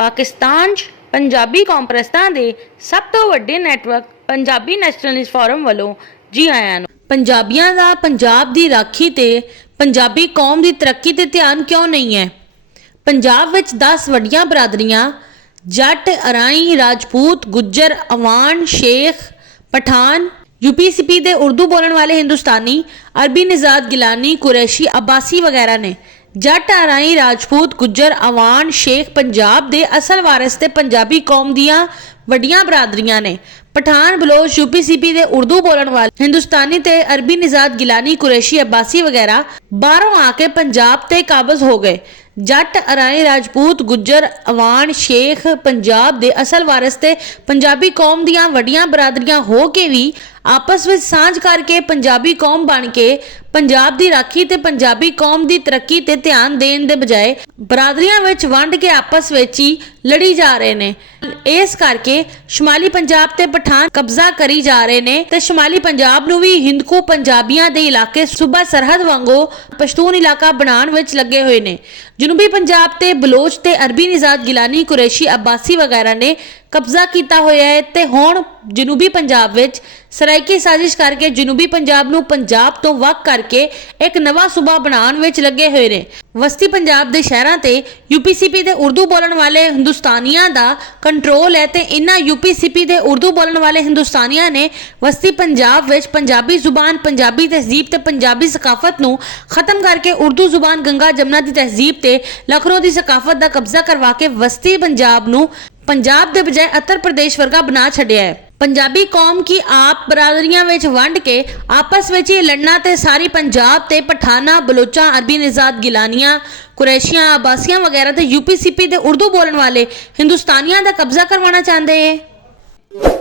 पाकिस्तान 'ਚ पंजाबी कॉन्फ्रेंसां दे सब तो वड्डे नैटवर्क पंजाबी नैशनलिस्ट फोरम वालों जी आयां नूं। पंजाबियां दा पंजाब दी राखी ते पंजाबी कौम दी तरक्की ते ध्यान क्यों नहीं है? पंजाब विच 10 वड्डियां बरादरियां जट, अराई, राजपूत, गुज्जर, अवान, शेख, पठान, यूपीसीपी दे उर्दू बोलण वाले हिंदुस्तानी, अरबी निजात गिलानी, कुरैशी, अब्बासी वगैरह ने। जट, अराई, राजपूत, गुज्जर, अवान, शेख पंजाब दे असल वारिस ते पंजाबी कौम दियां वड्डियां बरादरियां ने। पठान, बलोच, यूपीसीपी दे उर्दू बोलण वाले हिंदुस्तानी ते अरबी निजात गिलानी, कुरैशी, अब्बासी वगैरह बाहरों आके पंजाब ते काबज हो गए। जट, अराई, राजपूत, गुज्जर, अवान, शेख पंजाब दे असल वारिस ते पंजाबी कौम दियां वड्डियां बरादरियां हो के भी आपस ਵਿੱਚ ਸਾਂਝ ਕਰਕੇ ਪੰਜਾਬੀ ਕੌਮ ਬਣ ਕੇ ਪੰਜਾਬ ਦੀ ਰਾਖੀ ਤੇ ਪੰਜਾਬੀ ਕੌਮ ਦੀ ਤਰੱਕੀ ਤੇ ਧਿਆਨ ਦੇਣ ਦੇ ਬਜਾਏ ਬਰਾਦਰੀਆਂ ਵਿੱਚ ਵੰਡ ਕੇ ਆਪਸ ਵਿੱਚ ਹੀ ਲੜੀ ਜਾ ਰਹੇ ਨੇ। ਇਸ ਕਰਕੇ ਸ਼ਮਾਲੀ ਪੰਜਾਬ ਤੇ ਪਠਾਨ ਕਬਜ਼ਾ ਕਰੀ ਜਾ ਰਹੇ ਨੇ ਤੇ ਸ਼ਮਾਲੀ ਪੰਜਾਬ ਨੂੰ ਵੀ ਹਿੰਦਕੋ ਪੰਜਾਬੀਆਂ ਦੇ ਇਲਾਕੇ ਸੂਬਾ ਸਰਹੱਦ ਵਾਂਗੂ ਪਸ਼ਤੂਨ ਇਲਾਕਾ ਬਣਾਉਣ ਵਿੱਚ ਲੱਗੇ ਹੋਏ ਨੇ। ਜਨੂਬੀ ਪੰਜਾਬ ਤੇ ਬਲੋਚ ਤੇ ਅਰਬੀ ਨਿਜ਼ਾਤ ਗਿਲਾਨੀ, ਕੁਰੈਸ਼ੀ, ਅब्बासी ਵਗੈਰਾ ਨੇ ਕਬਜ਼ਾ ਕੀਤਾ ਹੋਇਆ ਹੈ ਤੇ ਹੁਣ ਜਨੂਬੀ ਪੰਜਾਬ ਵਿੱਚ ਸਰਾਇਕੀ ਸਾਜ਼ਿਸ਼ ਕਰਕੇ ਜਨੂਬੀ ਪੰਜਾਬ ਨੂੰ ਪੰਜਾਬ ਤੋਂ ਵੱਖ ਕਰਕੇ ਇੱਕ ਨਵਾਂ ਸੂਬਾ ਬਣਾਉਣ ਵਿੱਚ ਲੱਗੇ ਹੋਏ ਨੇ। ਵਸਤੀ ਪੰਜਾਬ ਦੇ ਸ਼ਹਿਰਾਂ ਤੇ यूपीसीपी ਦੇ ਉਰਦੂ ਬੋਲਣ ਵਾਲੇ ਹਿੰਦੁਸਤਾਨੀਆਂ ਦਾ ਕੰਟਰੋਲ ਹੈ ਤੇ ਇਨ੍ਹਾਂ यूपीसीपी ਦੇ ਉਰਦੂ ਬੋਲਣ ਵਾਲੇ ਹਿੰਦੁਸਤਾਨੀਆਂ ਨੇ ਵਸਤੀ ਪੰਜਾਬ ਵਿੱਚ ਪੰਜਾਬੀ ਜ਼ੁਬਾਨ, ਪੰਜਾਬੀ ਤਹਿਜ਼ੀਬ ਤੇ ਪੰਜਾਬੀ ਸਕਾਫਤ ਨੂੰ ਖਤਮ ਕਰਕੇ ਉਰਦੂ ਜ਼ੁਬਾਨ, ਗੰਗਾ ਜਮਨਾ ਦੀ ਤਹਿਜ਼ੀਬ ਤੇ ਲਖਨਊ ਦੀ ਸਕਾਫਤ ਦਾ ਕਬਜ਼ਾ ਕਰਵਾ ਕੇ ਵਸਤੀ ਪੰਜਾਬ ਨੂੰ पंजाब के बजाय उत्तर प्रदेश वर्गा बना छड्या है। पंजाबी कौम की आप बरादरियां विच वंड के आपस विच ही लड़ना ते सारी पंजाब ते पठाना, बलोचा, अरबी निजात गिलानियां, कुरैशियां, अब्बासियां वगैरह ते यूपीसीपी दे उर्दू बोलण वाले हिंदुस्तानियां दा कब्जा करवाना चाहते हैं।